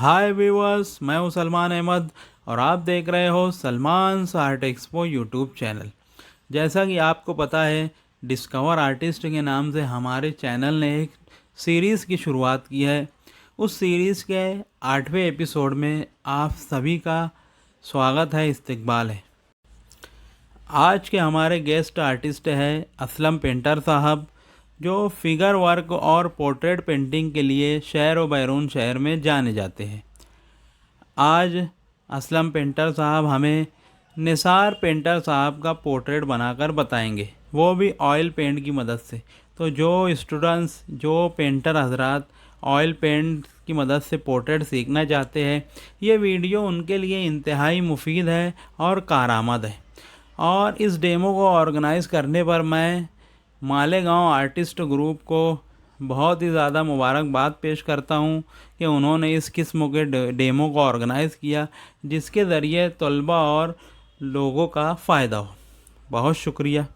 हाय viewers, मैं हूं सलमान अहमद और आप देख रहे हो Salman art expo YouTube channel. जैसा कि आपको पता है, डिस्कवर आर्टिस्ट के नाम से हमारे चैनल ने एक सीरीज़ की शुरुआत की है। उस सीरीज़ के 8वें एपिसोड में आप सभी का स्वागत है, इस्तकबाल है। आज के हमारे गेस्ट आर्टिस्ट है असलम पेंटर साहब, जो फिगर वर्क और पोर्ट्रेट पेंटिंग के लिए शहर व बैरून शहर में जाने जाते हैं। आज असलम पेंटर साहब हमें निसार पेंटर साहब का पोर्ट्रेट बनाकर बताएंगे, वो भी ऑयल पेंट की मदद से। तो जो स्टूडेंट्स, जो पेंटर हजरात ऑयल पेंट की मदद से पोर्ट्रेट सीखना चाहते हैं, ये वीडियो उनके लिए इंतहाई मुफीद है और कारआमद है। और इस डेमो को ऑर्गेनाइज़ करने पर मैं मालेगांव आर्टिस्ट ग्रुप को बहुत ही ज़्यादा मुबारकबाद पेश करता हूँ कि उन्होंने इस किस्म के डेमो को ऑर्गेनाइज़ किया, जिसके ज़रिए तलबा और लोगों का फ़ायदा हो। बहुत शुक्रिया।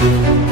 है।